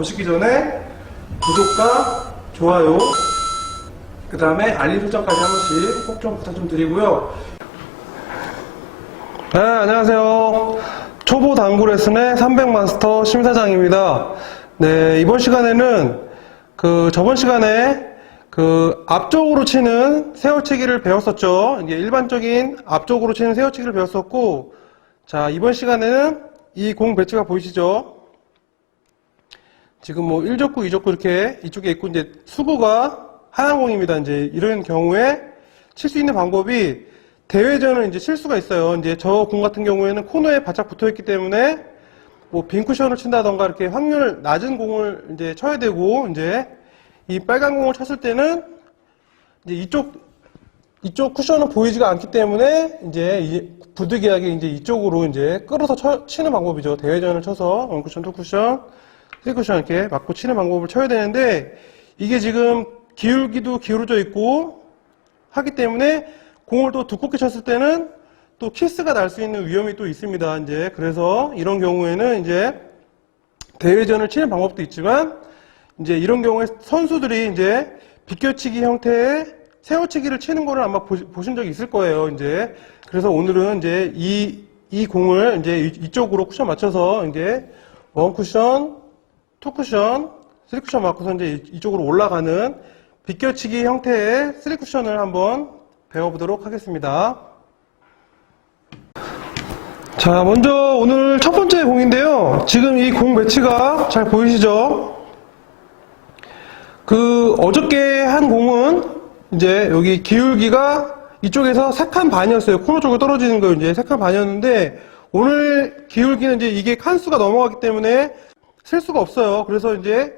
보시기 전에 구독과 좋아요, 그 다음에 알림 설정까지 한 번씩 꼭 좀 부탁 좀 드리고요. 네, 안녕하세요. 초보 당구 레슨의 300마스터 심사장입니다. 네, 이번 시간에는 그 저번 시간에 그 앞쪽으로 치는 세워치기를 배웠었죠. 이게 일반적인 앞쪽으로 치는 세워치기를 배웠었고, 자, 이번 시간에는 이 공 배치가 보이시죠? 지금 뭐 1족구, 2족구 이렇게 이쪽에 있고, 이제 수구가 하얀 공입니다. 이제 이런 경우에 칠 수 있는 방법이 대회전은 이제 칠 수가 있어요. 이제 저 공 같은 경우에는 코너에 바짝 붙어 있기 때문에 뭐 빈쿠션을 친다던가 이렇게 확률 낮은 공을 이제 쳐야 되고, 이제 이 빨간 공을 쳤을 때는 이제 이쪽 이쪽 쿠션은 보이지가 않기 때문에 이제 이 부득이하게 이제 이쪽으로 이제 끌어서 쳐- 치는 방법이죠. 대회전을 쳐서 원 쿠션, 투 쿠션, 쓰리 쿠션 이렇게 맞고 치는 방법을 쳐야 되는데 이게 지금 기울기도 기울어져 있고 하기 때문에 공을 또 두껍게 쳤을 때는 또 키스가 날 수 있는 위험이 또 있습니다. 이제 그래서 이런 경우에는 이제 대회전을 치는 방법도 있지만 이제 이런 경우에 선수들이 이제 비껴치기 형태의 세워치기를 치는 거를 아마 보신 적이 있을 거예요. 이제 그래서 오늘은 이제 이, 이 공을 이제 이- 이쪽으로 쿠션 맞춰서 이제 원 쿠션, 투 쿠션, 쓰리 쿠션 맞고서 이제 이- 이쪽으로 올라가는 비껴치기 형태의 쓰리 쿠션을 한번 배워보도록 하겠습니다. 자, 먼저 오늘 첫 번째 공인데요. 지금 이 공 배치가 잘 보이시죠? 그 어저께 한 공은 이제 여기 기울기가 이쪽에서 세 칸 반이었어요. 코너 쪽으로 떨어지는 거 이제 세 칸 반이었는데 오늘 기울기는 이제 이게 칸수가 넘어가기 때문에 셀 수가 없어요. 그래서 이제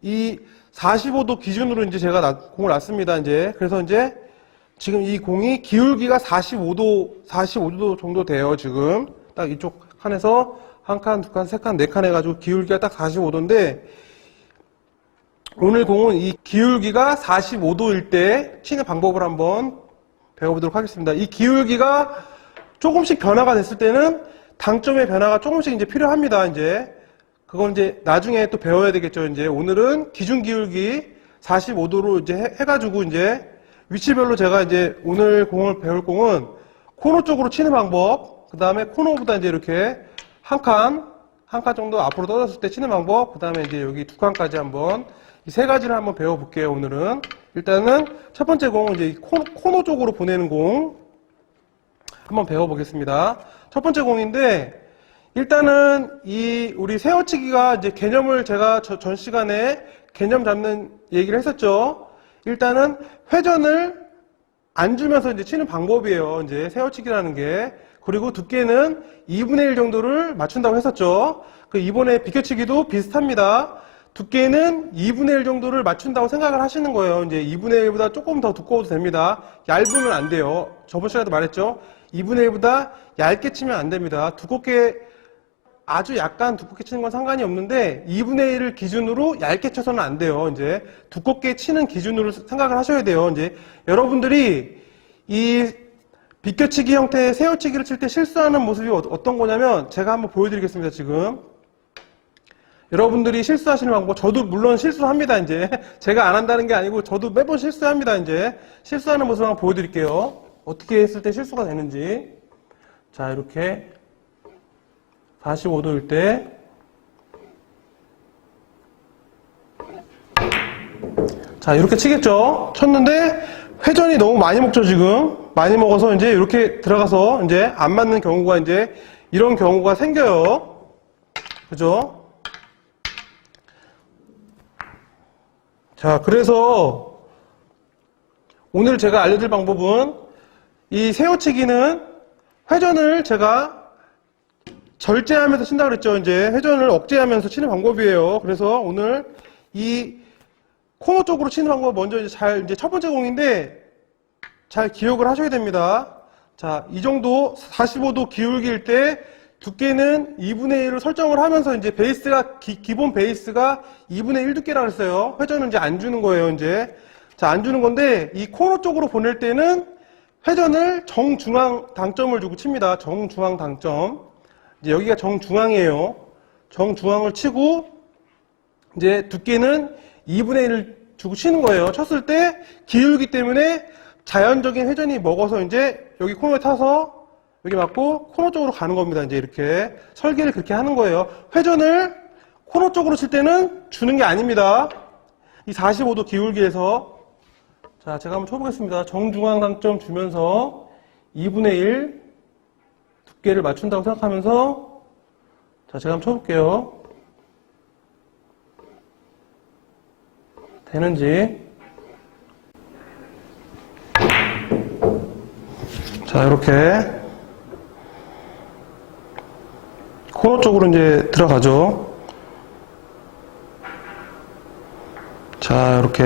이 45도 기준으로 이제 제가 놔- 공을 놨습니다. 이제 그래서 이제 지금 이 공이 기울기가 45도, 45도 정도 돼요, 지금. 딱 이쪽 칸에서 한 칸, 두 칸, 세 칸, 네 칸 해가지고 기울기가 딱 45도인데, 오늘 공은 이 기울기가 45도일 때 치는 방법을 한번 배워보도록 하겠습니다. 이 기울기가 조금씩 변화가 됐을 때는 당점의 변화가 조금씩 이제 필요합니다, 이제. 그건 이제 나중에 또 배워야 되겠죠, 이제. 오늘은 기준 기울기 45도로 이제 해- 해가지고 이제 위치별로 제가 이제 오늘 공을 배울 공은 코너 쪽으로 치는 방법, 그 다음에 코너보다 이제 이렇게 한 칸, 한 칸 정도 앞으로 떨어졌을 때 치는 방법, 그 다음에 이제 여기 두 칸까지 한번 이 세 가지를 한번 배워볼게요, 오늘은. 일단은 첫 번째 공은 이제 이 코너, 코너 쪽으로 보내는 공 한번 배워보겠습니다. 첫 번째 공인데, 일단은 이 우리 세워치기가 이제 개념을 제가 저- 전 시간에 개념 잡는 얘기를 했었죠. 일단은 회전을 안 주면서 이제 치는 방법이에요. 이제 세워치기라는 게. 그리고 두께는 2분의 1 정도를 맞춘다고 했었죠. 그 이번에 비껴치기도 비슷합니다. 두께는 2분의 1 정도를 맞춘다고 생각을 하시는 거예요. 이제 2분의 1보다 조금 더 두꺼워도 됩니다. 얇으면 안 돼요. 저번 시간에도 말했죠. 2분의 1보다 얇게 치면 안 됩니다. 두껍게 아주 약간 두껍게 치는 건 상관이 없는데 2분의 1을 기준으로 얇게 쳐서는 안 돼요. 이제 두껍게 치는 기준으로 생각을 하셔야 돼요. 이제 여러분들이 이 비껴치기 형태의 세워치기를 칠 때 실수하는 모습이 어- 어떤 거냐면 제가 한번 보여드리겠습니다. 지금 여러분들이 실수하시는 방법 저도 물론 실수합니다. 이제 제가 안 한다는 게 아니고 저도 매번 실수합니다. 이제 실수하는 모습 한번 보여드릴게요. 어떻게 했을 때 실수가 되는지 자 이렇게 45도일 때 자, 이렇게 치겠죠? 쳤는데 회전이 너무 많이 먹죠, 지금? 많이 먹어서 이제 이렇게 들어가서 이제 안 맞는 경우가 이제 이런 경우가 생겨요. 그죠? 자, 그래서 오늘 제가 알려드릴 방법은 이 세워치기는 회전을 제가 절제하면서 친다 그랬죠. 이제 회전을 억제하면서 치는 방법이에요. 그래서 오늘 이 코너 쪽으로 치는 방법 먼저 이제 잘 이제 첫 번째 공인데 잘 기억을 하셔야 됩니다. 자, 이 정도 45도 기울기일 때 두께는 2분의 1로 설정을 하면서 이제 베이스가 기, 본 베이스가 2분의 1 두께라 그랬어요. 회전은 이제 안 주는 거예요, 이제. 자, 안 주는 건데 이 코너 쪽으로 보낼 때는 회전을 정중앙 당점을 주고 칩니다. 정중앙 당점. 이제 여기가 정중앙이에요. 정중앙을 치고 이제 두께는 2분의 1을 주고 치는 거예요. 쳤을 때 기울기 때문에 자연적인 회전이 먹어서 이제 여기 코너에 타서 여기 맞고 코너 쪽으로 가는 겁니다. 이제 이렇게 설계를 그렇게 하는 거예요. 회전을 코너 쪽으로 칠 때는 주는 게 아닙니다. 이 45도 기울기에서 자 제가 한번 쳐보겠습니다. 정중앙 당점 주면서 2분의 1 두께를 맞춘다고 생각하면서 자 제가 한번 쳐볼게요. 되는지. 자 이렇게. 코너 쪽으로 이제 들어가죠. 자 이렇게.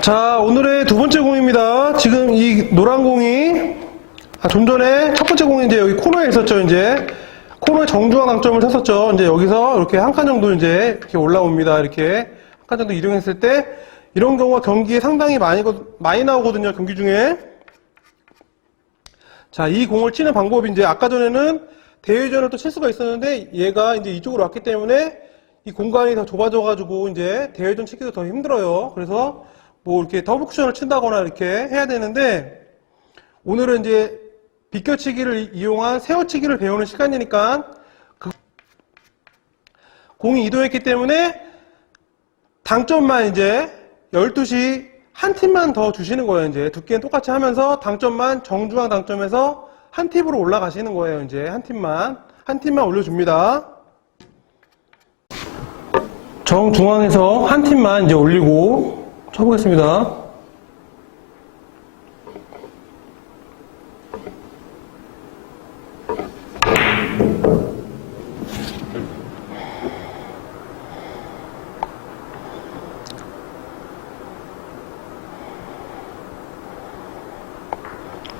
자 오늘의 두 번째 공입니다. 지금 이 노란 공이 아, 좀 전에 첫 번째 공이 이제 여기 코너에 있었죠 이제. 코너에 정중앙 당점을 쳤었죠. 이제 여기서 이렇게 한 칸 정도 이제 이렇게 올라옵니다 이렇게. 한 칸 정도 이동했을 때 이런 경우가 경기에 상당히 많이 거- 많이 나오거든요 경기 중에. 자, 이 공을 치는 방법이 이제 아까 전에는 대회전을 또 칠 수가 있었는데 얘가 이제 이쪽으로 왔기 때문에 이 공간이 더 좁아져가지고 이제 대회전 치기도 더 힘들어요. 그래서 뭐 이렇게 더블 쿠션을 친다거나 이렇게 해야 되는데 오늘은 이제 비껴치기를 이용한 세워치기를 배우는 시간이니까 그 공이 이동했기 때문에 당점만 이제 12시 한 팀만 더 주시는 거예요, 이제. 두께는 똑같이 하면서 당점만 정중앙 당점에서 한 팁으로 올라가시는 거예요, 이제. 한 팀만. 한 팀만 올려줍니다. 정중앙에서 한 팀만 이제 올리고 쳐보겠습니다.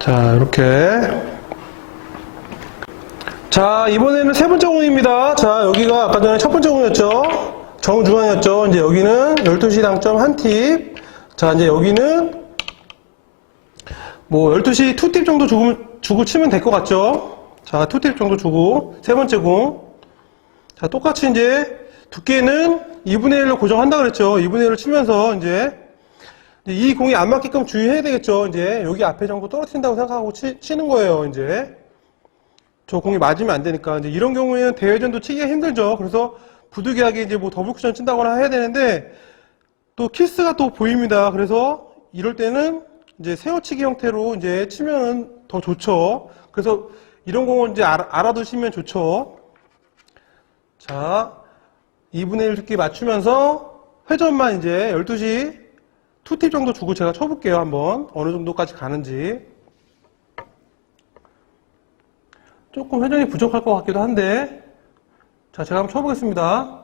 자, 이렇게. 자, 이번에는 세 번째 공입니다. 자, 여기가 아까 전에 첫 번째 공이었죠. 정중앙이었죠. 이제 여기는 12시 당점 한 팁. 자, 이제 여기는 뭐 12시 투 팁 정도 주고, 주고 치면 될 것 같죠. 자, 투 팁 정도 주고. 세 번째 공. 자, 똑같이 이제 두께는 2분의 1로 고정한다 그랬죠. 2분의 1로 치면서 이제 이 공이 안 맞게끔 주의해야 되겠죠. 이제 여기 앞에 정도 떨어뜨린다고 생각하고 치, 는 거예요. 이제 저 공이 맞으면 안 되니까 이제 이런 경우에는 대회전도 치기가 힘들죠. 그래서 부득이하게 이제 뭐 더블 쿠션 친다거나 해야 되는데 또 키스가 또 보입니다. 그래서 이럴 때는 이제 세워치기 형태로 이제 치면은 더 좋죠. 그래서 이런 공은 이제 알아, 알아 두시면 좋죠. 자, 2분의 1 두께 맞추면서 회전만 이제 12시 투팁 정도 주고 제가 쳐볼게요 한번. 어느 정도까지 가는지. 조금 회전이 부족할 것 같기도 한데. 자 제가 한번 쳐보겠습니다.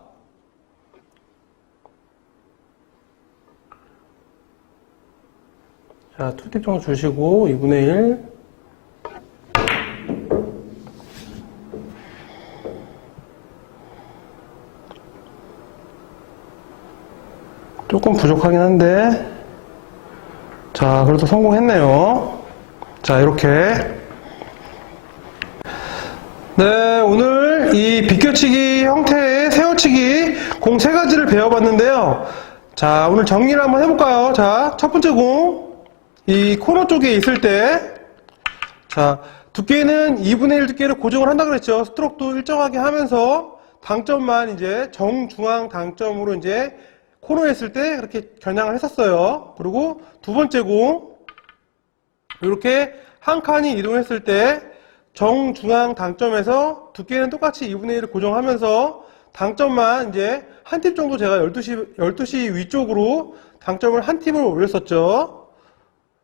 자 투팁 정도 주시고 2분의 1 조금 부족하긴 한데 자 그래도 성공했네요. 자 이렇게. 네 오늘 이 비껴치기 형태의 세워치기 공 세 가지를 배워봤는데요. 자 오늘 정리를 한번 해볼까요? 자 첫 번째 공 이 코너 쪽에 있을 때. 자, 두께는 2분의 1 두께를 고정을 한다 그랬죠. 스트로크도 일정하게 하면서 당점만 이제 정중앙 당점으로 이제 코너에 있을 때 그렇게 겨냥을 했었어요. 그리고 두 번째 공, 이렇게 한 칸이 이동했을 때 정중앙 당점에서 두께는 똑같이 2분의 1을 고정하면서 당점만 이제 한 팁 정도 제가 12시, 12시 위쪽으로 당점을 한 팁을 올렸었죠.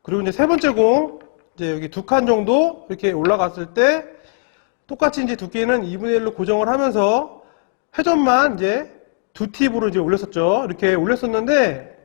그리고 이제 세 번째 공, 이제 여기 두 칸 정도 이렇게 올라갔을 때 똑같이 이제 두께는 2분의 1로 고정을 하면서 회전만 이제 두 팁으로 이제 올렸었죠. 이렇게 올렸었는데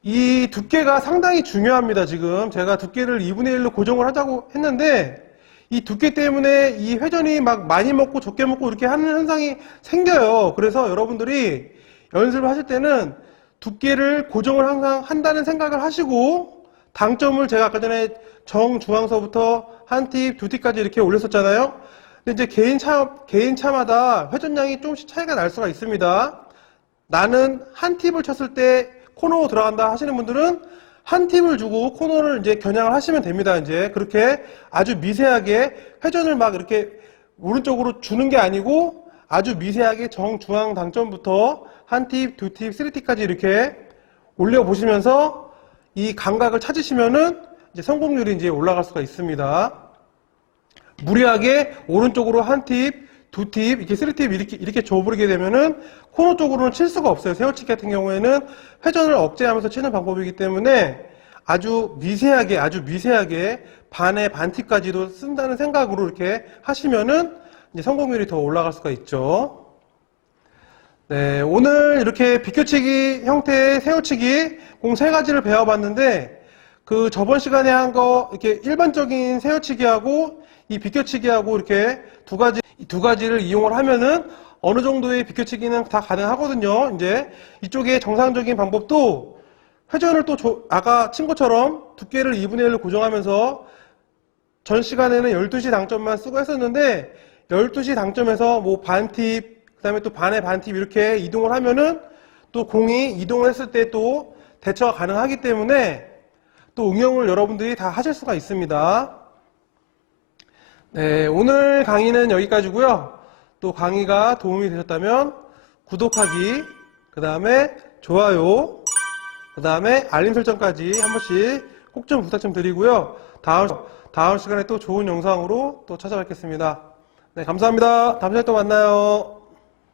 이 두께가 상당히 중요합니다. 지금 제가 두께를 2분의 1로 고정을 하자고 했는데 이 두께 때문에 이 회전이 막 많이 먹고 적게 먹고 이렇게 하는 현상이 생겨요. 그래서 여러분들이 연습을 하실 때는 두께를 고정을 항상 한다는 생각을 하시고 당점을 제가 아까 전에 정중앙서부터 한 팁, 두 팁까지 이렇게 올렸었잖아요. 근데 이제 개인 차, 개인 차마다 회전량이 조금씩 차이가 날 수가 있습니다. 나는 한 팁을 쳤을 때 코너 들어간다 하시는 분들은 한 팁을 주고 코너를 이제 겨냥을 하시면 됩니다. 이제 그렇게 아주 미세하게 회전을 막 이렇게 오른쪽으로 주는 게 아니고 아주 미세하게 정중앙 당점부터 한 팁, 두 팁, 쓰리 팁까지 이렇게 올려 보시면서 이 감각을 찾으시면은 이제 성공률이 이제 올라갈 수가 있습니다. 무리하게 오른쪽으로 한 팁, 두 팁, 이렇게 쓰리 팁 이렇게, 이렇게 줘버리게 되면은 코너 쪽으로는 칠 수가 없어요. 세워치기 같은 경우에는 회전을 억제하면서 치는 방법이기 때문에 아주 미세하게, 아주 미세하게 반에 반 팁까지도 쓴다는 생각으로 이렇게 하시면은 이제 성공률이 더 올라갈 수가 있죠. 네, 오늘 이렇게 비껴치기 형태의 세워치기 공 세 가지를 배워봤는데 그 저번 시간에 한 거 이렇게 일반적인 세워치기하고 이 비껴치기하고 이렇게 두 가지 이 두 가지를 이용을 하면은 어느 정도의 비껴치기는 다 가능하거든요. 이제 이쪽에 정상적인 방법도 회전을 또 조- 아까 친 것처럼 두께를 2분의 1로 고정하면서 전 시간에는 12시 당점만 쓰고 했었는데 12시 당점에서 뭐 반팁 그 다음에 또 반의 반팁 이렇게 이동을 하면은 또 공이 이동을 했을 때 또 대처가 가능하기 때문에 또 응용을 여러분들이 다 하실 수가 있습니다. 네, 오늘 강의는 여기까지고요. 또 강의가 도움이 되셨다면 구독하기, 그 다음에 좋아요, 그 다음에 알림 설정까지 한 번씩 꼭 좀 부탁 좀 드리고요. 다음, 다음 시간에 또 좋은 영상으로 또 찾아뵙겠습니다. 네, 감사합니다. 다음 시간에 또 만나요.